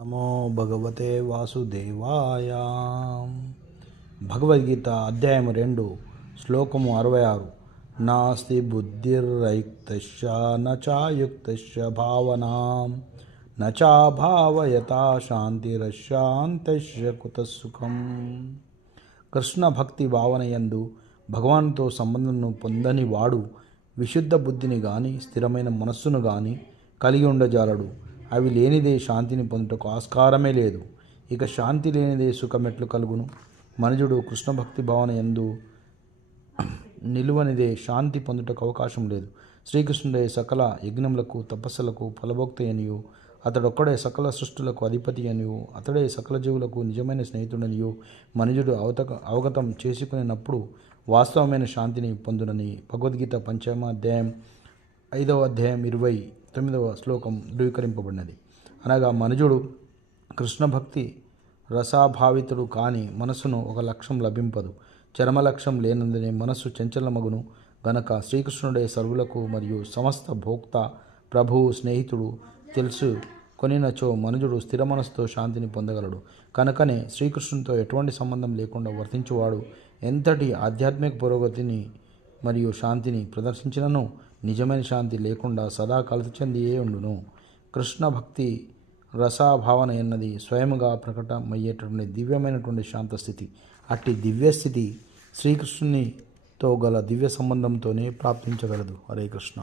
నమో భగవతే వాసుదేవాయ. భగవద్గీత అధ్యాయము 2 శ్లోకము 66. నాస్తి బుద్ధిర్రయుక్తస్య నచాయుక్తస్య భావనా నచాభావయతా శాంతిరశాంతస్య కుతసుఖం. కృష్ణ భక్తి భావనయందు భగవాన్తో సంబంధంను పొందని వాడు విశుద్ధ బుద్ధిని గాని స్థిరమైన మనస్సును గాని కలిగి ఉండజాలడు. అవి లేనిదే శాంతిని పొందుటకు ఆస్కారమే లేదు. ఇక శాంతి లేనిదే సుఖమెట్లు కలుగును? మనుజుడు కృష్ణ భక్తి భావన యందు నిలువనిదే శాంతి పొందుటకు అవకాశం లేదు. శ్రీకృష్ణుడే సకల యజ్ఞములకు తపస్సులకు ఫలభోక్త అనియు, అతడొక్కడే సకల సృష్టులకు అధిపతి అనియు, అతడే సకల జీవులకు నిజమైన స్నేహితుడనియు మనుజుడు అవగతం చేసుకునేటప్పుడు వాస్తవమైన శాంతిని పొందునని భగవద్గీత 5వ అధ్యాయం 5వ అధ్యాయం 29వ శ్లోకం ధృవీకరింపబడినది. అనగా మనుజుడు కృష్ణ భక్తి రసాభావితుడు కాని మనసును ఒక లక్ష్యం లభింపదు. చరమ లక్ష్యం లేనందునే మనస్సు చంచలమగును గనక శ్రీకృష్ణుడే సర్వులకు మరియు సమస్త భోక్త ప్రభువు స్నేహితుడు తెలుసు కొనినచో మనుజుడు స్థిర మనసుతో శాంతిని పొందగలడు. కనుకనే శ్రీకృష్ణునితో ఎటువంటి సంబంధం లేకుండా వర్తించువాడు ఎంతటి ఆధ్యాత్మిక పురోగతిని మరియు శాంతిని ప్రదర్శించినను నిజమైన శాంతి లేకుండా సదా కలత చెందియే ఉండును. కృష్ణ భక్తి రసాభావన ఎన్నది స్వయముగా ప్రకటమయ్యేటటువంటి దివ్యమైనటువంటి శాంతస్థితి. అట్టి దివ్యస్థితి శ్రీకృష్ణునితో గల దివ్య సంబంధంతోనే ప్రాప్తించగలదు. హరే కృష్ణ.